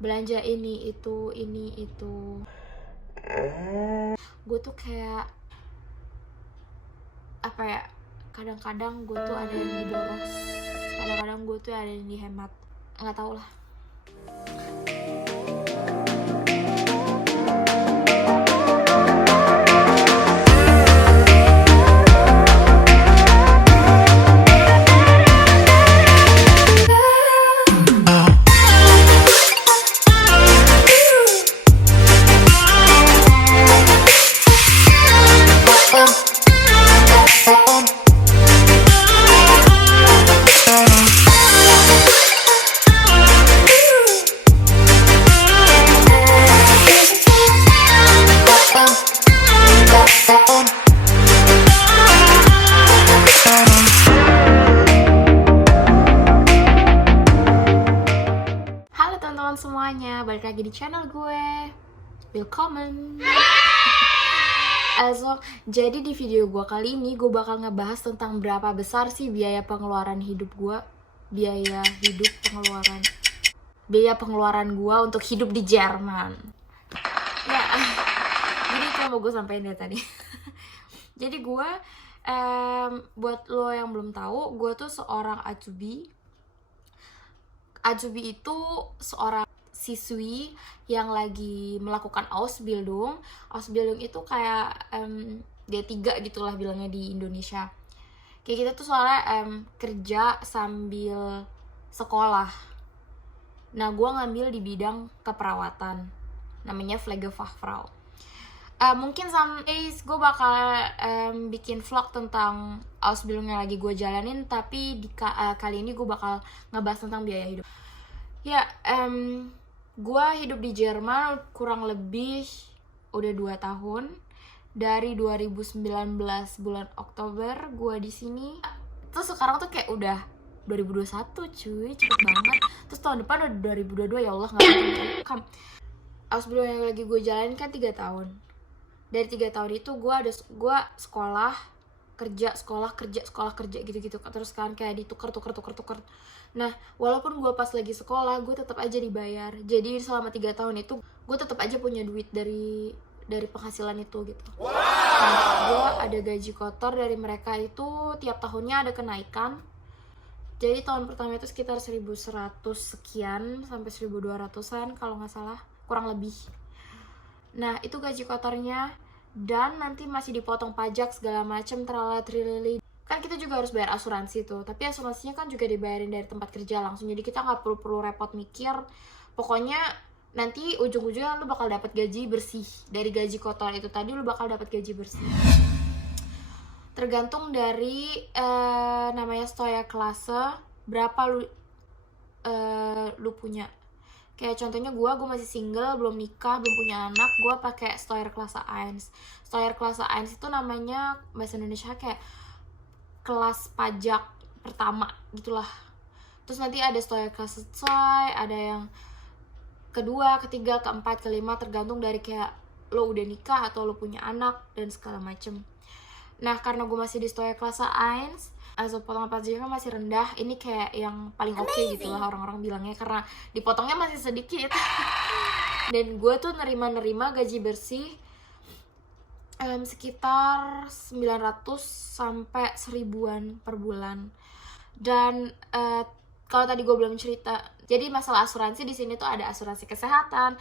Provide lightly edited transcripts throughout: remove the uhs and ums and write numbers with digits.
belanja ini itu. Gue tuh kayak apa ya, kadang-kadang gue tuh ada yang diboros, kadang-kadang gue tuh ada yang dihemat, nggak tau lah. Halo teman-teman semuanya, balik lagi di channel gue. Welcome. Jadi di video gue kali ini gue bakal ngebahas tentang berapa besar sih biaya pengeluaran hidup gue, biaya pengeluaran gue untuk hidup di Jerman. Ya, jadi itu yang mau gue sampein dari tadi. Jadi gue, buat lo yang belum tahu, gue tuh seorang Azubi. Azubi itu seorang siswi yang lagi melakukan Ausbildung. Ausbildung itu kayak D3 gitulah bilangnya di Indonesia. Kayak kita tuh soalnya kerja sambil sekolah. Nah, gue ngambil di bidang keperawatan, namanya Pflegefachfrau. Mungkin some days gue bakal bikin vlog tentang Ausbildung yang lagi gue jalanin, tapi kali ini gue bakal ngebahas tentang biaya hidup. Ya, gue hidup di Jerman kurang lebih udah 2 tahun. Dari 2019 bulan Oktober gue di sini. Terus sekarang tuh kayak udah 2021 cuy, cepet banget. Terus tahun depan udah 2022, ya Allah nggak mungkin. Ausbildung yang lagi gue jalanin kan 3 tahun. Dari 3 tahun itu gue sekolah kerja gitu-gitu. Terus kan kayak ditukar. Nah, walaupun gue pas lagi sekolah, gue tetap aja dibayar. Jadi selama 3 tahun itu gue tetap aja punya duit dari penghasilan itu gitu. Nah, gue ada gaji kotor dari mereka itu tiap tahunnya ada kenaikan. Jadi tahun pertama itu sekitar 1100 sekian sampai 1200-an kalau nggak salah, kurang lebih. Nah, itu gaji kotornya, dan nanti masih dipotong pajak segala macam, tralala. Kan kita juga harus bayar asuransi tuh, tapi asuransinya kan juga dibayarin dari tempat kerja langsung, jadi kita nggak perlu repot mikir. Pokoknya nanti ujung-ujungnya lu bakal dapat gaji bersih dari gaji kotor itu tadi, lu bakal dapat gaji bersih. Tergantung dari namanya Steuerklasse, berapa lu punya. Kayak contohnya gue masih single, belum nikah, belum punya anak, gue pakai Steuerklasse 1. Steuerklasse 1 itu namanya bahasa Indonesia kayak kelas pajak pertama gitulah. Terus nanti ada Steuerklasse 2, ada yang kedua, ketiga, keempat, kelima, tergantung dari kayak lo udah nikah atau lo punya anak dan segala macem. Nah, karena gue masih di Steuerklasse 1, potongan pajaknya masih rendah. Ini kayak yang paling oke gitu lah orang-orang bilangnya, karena dipotongnya masih sedikit. Dan gue tuh nerima gaji bersih sekitar 900 sampai 1000-an per bulan. Dan kalau tadi gue belum cerita, jadi masalah asuransi di sini tuh ada asuransi kesehatan,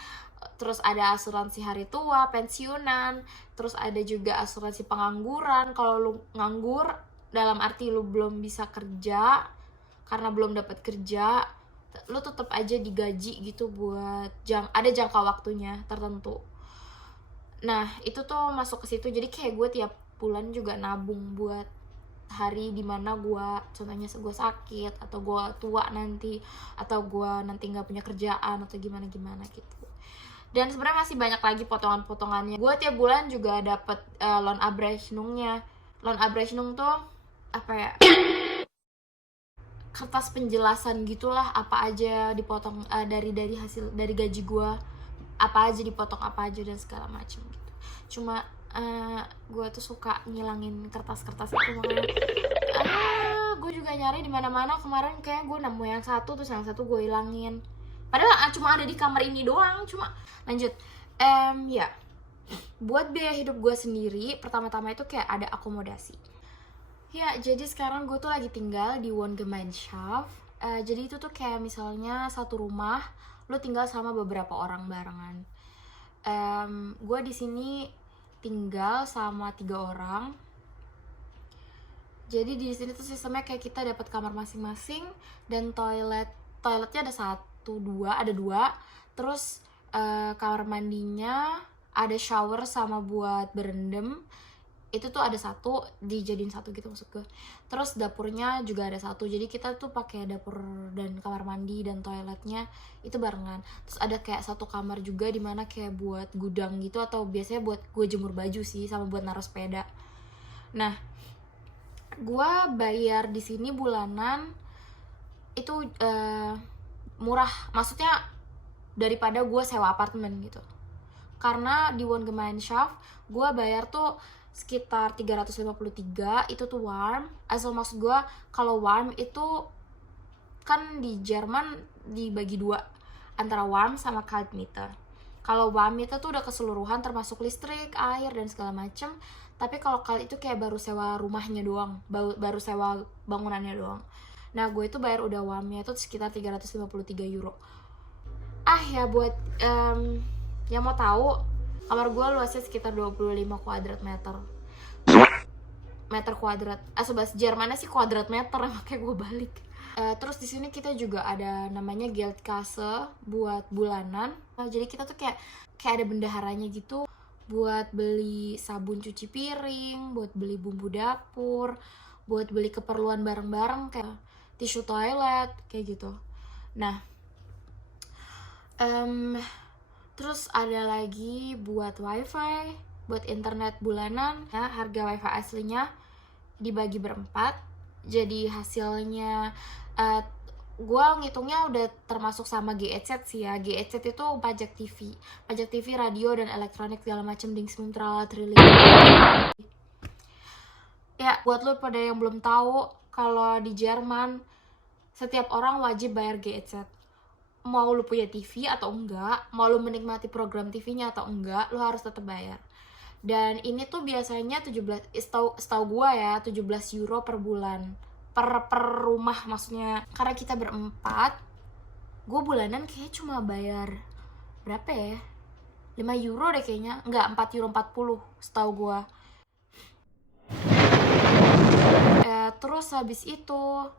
terus ada asuransi hari tua, pensiunan, terus ada juga asuransi pengangguran. Kalau lu nganggur dalam arti lu belum bisa kerja karena belum dapat kerja, lu tetap aja digaji gitu buat ada jangka waktunya tertentu. Nah, itu tuh masuk ke situ. Jadi kayak gue tiap bulan juga nabung buat hari dimana gue, contohnya gue sakit, atau gue tua nanti, atau gue nanti nggak punya kerjaan, atau gimana gitu. Dan sebenarnya masih banyak lagi potongan-potongannya. Gue tiap bulan juga dapet Lohnabrechnungnya. Lohnabrechnung tuh apa ya, kertas penjelasan gitulah, apa aja dipotong dari hasil dari gaji gue, apa aja dipotong, apa aja dan segala macam gitu. Cuma gue tuh suka ngilangin kertas-kertas itu, makanya gue juga nyari di mana-mana. Kemarin kayak gue nemu yang satu, terus yang satu gue hilangin. Padahal cuma ada di kamar ini doang. Cuma lanjut. Ya, buat biaya hidup gue sendiri, pertama-tama itu kayak ada akomodasi. Ya, jadi sekarang gue tuh lagi tinggal di Wohngemeinschaft. Jadi itu tuh kayak misalnya satu rumah, lo tinggal sama beberapa orang barengan. Gue di sini tinggal sama 3 orang. Jadi di sini tuh sistemnya kayak kita dapat kamar masing-masing dan toiletnya ada 2. Terus kamar mandinya ada shower sama buat berendam. Itu tuh ada 1, dijadiin 1 gitu maksud gue. Terus dapurnya juga ada 1, jadi kita tuh pakai dapur dan kamar mandi dan toiletnya itu barengan. Terus ada kayak 1 kamar juga dimana kayak buat gudang gitu, atau biasanya buat gue jemur baju sih, sama buat naruh sepeda. Nah, gue bayar di sini bulanan itu murah, maksudnya daripada gue sewa apartemen gitu. Karena di Wohngemeinschaft gue bayar tuh sekitar 353, itu tuh warm. Asal maksud gue, kalau warm itu kan di Jerman dibagi 2 antara warm sama kalt meter. Kalau warm itu tuh udah keseluruhan termasuk listrik, air dan segala macem. Tapi kalau kalt itu kayak baru sewa rumahnya doang, baru sewa bangunannya doang. Nah, gue itu bayar udah warmnya itu sekitar 353 euro. Ya buat yang mau tahu, kamar gue luasnya sekitar 25 kuadrat meter. Bahasa Jermannya sih kuadrat meter, makanya gue balik. Terus di sini kita juga ada namanya Geldkasse buat bulanan. Jadi kita tuh kayak ada bendaharanya gitu, buat beli sabun cuci piring, buat beli bumbu dapur, buat beli keperluan bareng-bareng kayak tisu toilet kayak gitu. Nah, terus ada lagi buat wifi, buat internet bulanan. Ya, harga wifi aslinya dibagi berempat, jadi hasilnya gue ngitungnya udah termasuk sama GEZ sih ya. GEZ itu pajak TV, radio dan elektronik segala macam dingsmuntra triliun. Ya, buat lo pada yang belum tahu, kalau di Jerman setiap orang wajib bayar GEZ. Mau lu punya TV atau enggak, mau lu menikmati program TV-nya atau enggak, lu harus tetap bayar. Dan ini tuh biasanya 17, setahu gua ya, 17 euro per bulan. Per rumah maksudnya. Karena kita berempat, gue bulanan kayak cuma bayar berapa ya? 5 euro deh kayaknya. Enggak, 4 euro 40 setahu gua. Terus habis itu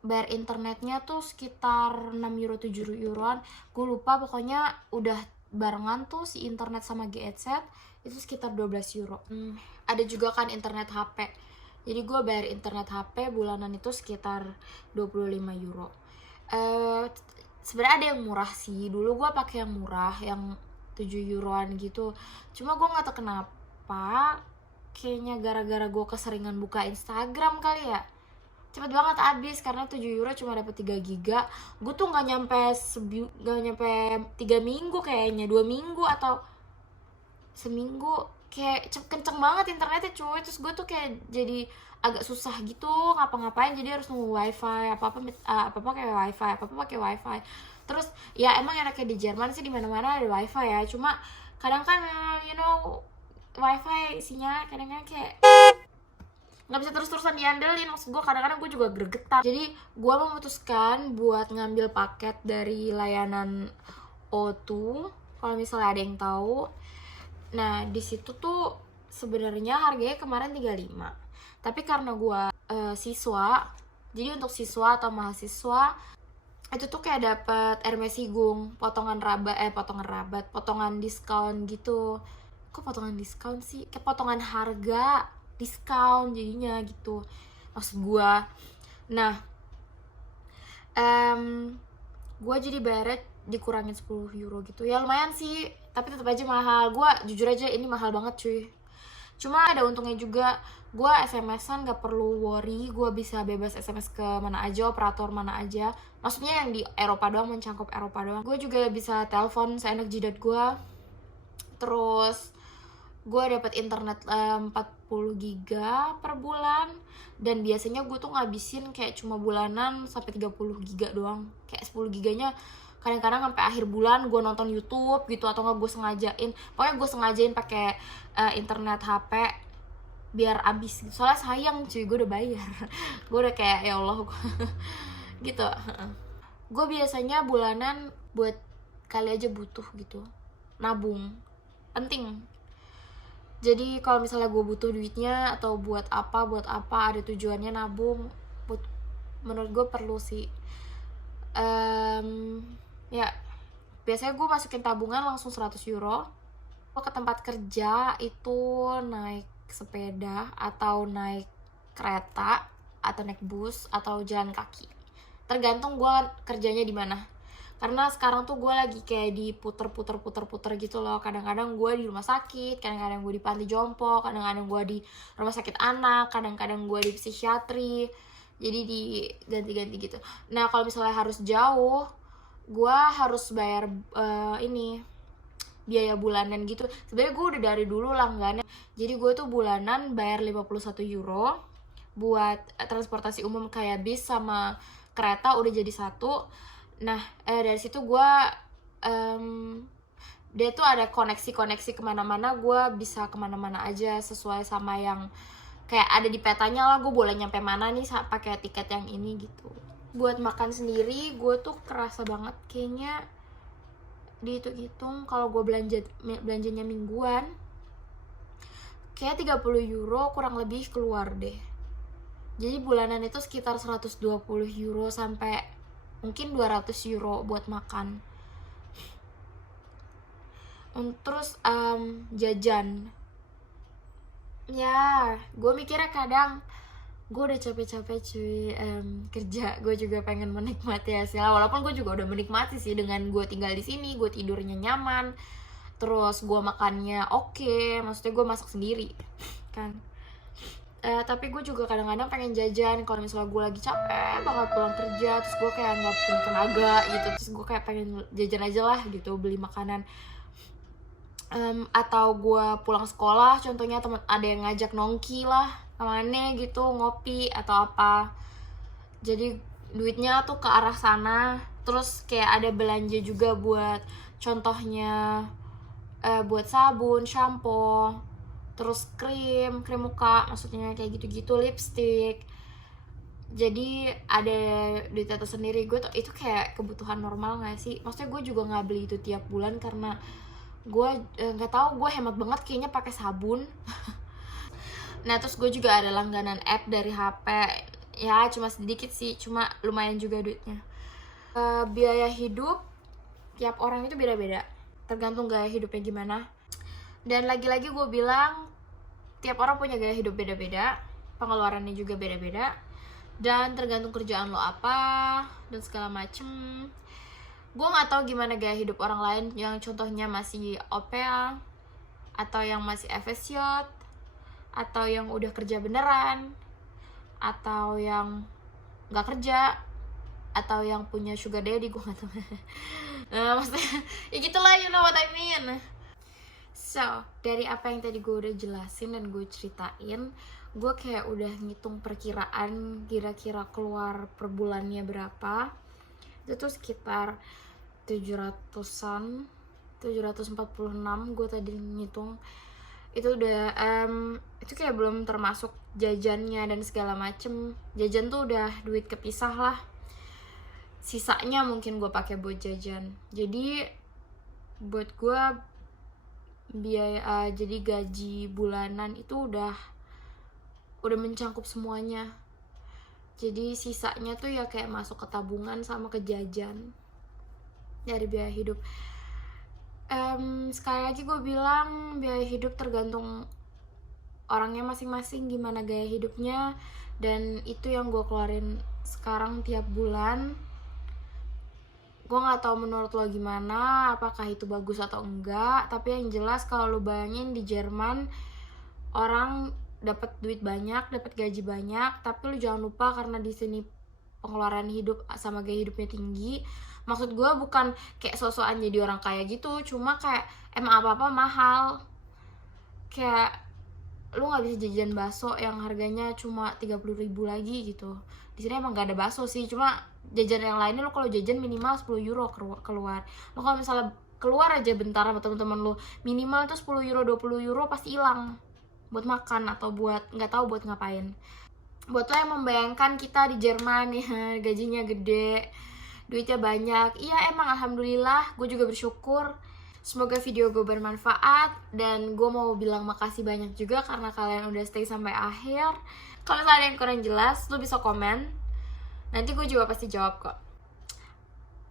bayar internetnya tuh sekitar 6 euro 7 euroan, gue lupa, pokoknya udah barengan tuh si internet sama GEZ itu sekitar 12 euro. Ada juga kan internet HP, jadi gue bayar internet HP bulanan itu sekitar 25 euro. Sebenarnya ada yang murah sih, dulu gue pakai yang murah yang 7 euroan gitu, cuma gue nggak tahu kenapa, kayaknya gara-gara gue keseringan buka Instagram kali ya, cepet banget habis. Karena 7 euro cuma dapat 3 giga. Gue tuh nggak nyampe 3 minggu kayaknya, 2 minggu atau seminggu, kayak kenceng banget internetnya cuy. Terus gue tuh kayak jadi agak susah gitu ngapa-ngapain, jadi harus nunggu wifi, apa kayak wifi, apa pakai wifi. Terus ya emang enaknya di Jerman sih di mana-mana ada wifi ya, cuma kadang kan wifi isinya kadang-kadang kayak nggak bisa terus-terusan diandelin. Maksud gue kadang-kadang gue juga gregetan. Jadi gue memutuskan buat ngambil paket dari layanan O2, kalau misalnya ada yang tahu. Nah, di situ tuh sebenarnya harganya kemarin 35. Tapi karena gue siswa, jadi untuk siswa atau mahasiswa itu tuh kayak dapet Ermesigung, potongan diskon gitu. Kok potongan diskon sih? Kayak potongan harga diskon jadinya gitu maksud gue. Nah, gue jadi bayarnya dikurangin 10 euro gitu ya, lumayan sih, tapi tetap aja mahal. Gue jujur aja ini mahal banget cuy. Cuma ada untungnya juga, gue SMS-an gak perlu worry, gue bisa bebas SMS ke mana aja, operator mana aja, maksudnya yang di Eropa doang, mencangkup Eropa doang. Gue juga bisa telepon seenak jidat gue. Terus gue dapat internet 40 giga per bulan, dan biasanya gue tuh ngabisin kayak cuma bulanan sampai 30 giga doang. Kayak 10 giganya kadang-kadang sampai akhir bulan gue nonton YouTube gitu, atau nggak gue sengajain, pokoknya gue sengajain pakai internet HP biar abis gitu. Soalnya sayang cuy, gue udah bayar. Gue udah kayak ya Allah gitu. Gue biasanya bulanan buat kali aja butuh gitu, nabung penting. Jadi kalau misalnya gue butuh duitnya atau buat apa ada tujuannya nabung, menurut gue perlu sih. Ya biasanya gue masukin tabungan langsung 100 euro. Gue ke tempat kerja itu naik sepeda atau naik kereta atau naik bus atau jalan kaki, tergantung gue kerjanya di mana. Karena sekarang tuh gue lagi kayak diputer gitu loh. Kadang-kadang gue di rumah sakit, kadang-kadang gue di panti jompo, kadang-kadang gue di rumah sakit anak, kadang-kadang gue di psikiatri. Jadi diganti-ganti gitu. Nah kalau misalnya harus jauh, gue harus bayar biaya bulanan gitu. Sebenarnya gue udah dari dulu langganan. Jadi gue tuh bulanan bayar 51 euro buat transportasi umum kayak bis sama kereta, udah jadi satu. Nah dari situ gue dia tuh ada koneksi kemana-mana, gue bisa kemana-mana aja sesuai sama yang kayak ada di petanya lah, gue boleh nyampe mana nih pakai tiket yang ini gitu. Buat makan sendiri gue tuh kerasa banget kayaknya dihitung-hitung kalau gue belanjanya mingguan kayak 30 euro kurang lebih keluar deh. Jadi bulanan itu sekitar 120 euro sampai mungkin 200 euro buat makan. Terus jajan, ya gue mikirnya kadang gue udah capek-capek cuy kerja, gue juga pengen menikmati hasilnya. Walaupun gue juga udah menikmati sih dengan gue tinggal di sini, gue tidurnya nyaman, terus gue makannya oke, maksudnya gue masak sendiri kan. Tapi gue juga kadang-kadang pengen jajan kalau misalnya gue lagi capek banget pulang kerja, terus gue kayak nggak punya tenaga gitu, terus gue kayak pengen jajan aja lah gitu, beli makanan. Atau gue pulang sekolah contohnya temen ada yang ngajak nongki lah kemana gitu, ngopi atau apa, jadi duitnya tuh ke arah sana. Terus kayak ada belanja juga buat contohnya buat sabun, shampoo, terus krim muka, maksudnya kayak gitu-gitu, lipstick. Jadi ada duit atas sendiri. Gue tuh itu kayak kebutuhan normal gak sih? Maksudnya gue juga nggak beli itu tiap bulan karena gue nggak tahu, gue hemat banget kayaknya pakai sabun. Nah terus gue juga ada langganan app dari HP, ya cuma sedikit sih, cuma lumayan juga duitnya. Biaya hidup tiap orang itu beda-beda, tergantung gaya hidupnya gimana. Dan lagi-lagi gue bilang tiap orang punya gaya hidup beda-beda, pengeluarannya juga beda-beda, dan tergantung kerjaan lo apa dan segala macem. Gue nggak tahu gimana gaya hidup orang lain yang contohnya masih OPA atau yang masih FSJ atau yang udah kerja beneran atau yang nggak kerja atau yang punya sugar daddy, gue nggak tahu. Maksudnya ya gitulah, you know what I mean. So dari apa yang tadi gue udah jelasin dan gue ceritain, gue kayak udah ngitung perkiraan kira-kira keluar per bulannya berapa. Itu tuh sekitar 700-an, 746 gue tadi ngitung. Itu udah itu kayak belum termasuk jajannya dan segala macem. Jajan tuh udah duit kepisah lah, sisanya mungkin gue pakai buat jajan. Jadi buat gue biaya jadi gaji bulanan itu udah mencangkup semuanya. Jadi sisanya tuh ya kayak masuk ke tabungan sama ke jajan dari biaya hidup. Sekali lagi gue bilang biaya hidup tergantung orangnya masing-masing gimana gaya hidupnya, dan itu yang gue keluarin sekarang tiap bulan. Gue nggak tahu menurut lo gimana, apakah itu bagus atau enggak, tapi yang jelas kalau lo bayangin di Jerman orang dapat duit banyak, dapat gaji banyak, tapi lo jangan lupa karena di sini pengeluaran hidup sama gaya hidupnya tinggi. Maksud gue bukan kayak sok-sokan jadi orang kaya gitu, cuma kayak emang apa-apa mahal. Kayak lu nggak bisa jajan bakso yang harganya cuma 30.000 lagi gitu. Di sini emang gak ada bakso sih, cuma jajan yang lainnya lu kalau jajan minimal 10 euro keluar. Lu kalau misalnya keluar aja bentar sama teman-teman lu, minimal tuh 10 euro 20 euro pasti hilang buat makan atau buat nggak tahu buat ngapain. Buat lo yang membayangkan kita di Jerman ya gajinya gede, duitnya banyak, iya emang alhamdulillah, gue juga bersyukur. Semoga video gue bermanfaat, dan gue mau bilang makasih banyak juga karena kalian udah stay sampai akhir. Kalau misalnya ada yang kurang jelas, lo bisa komen, nanti gue juga pasti jawab kok.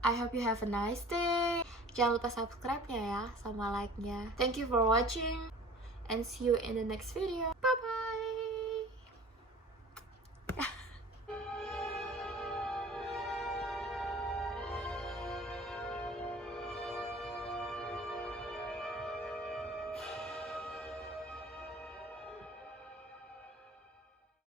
I hope you have a nice day. Jangan lupa subscribe-nya ya, sama like-nya. Thank you for watching, and see you in the next video. Bye bye.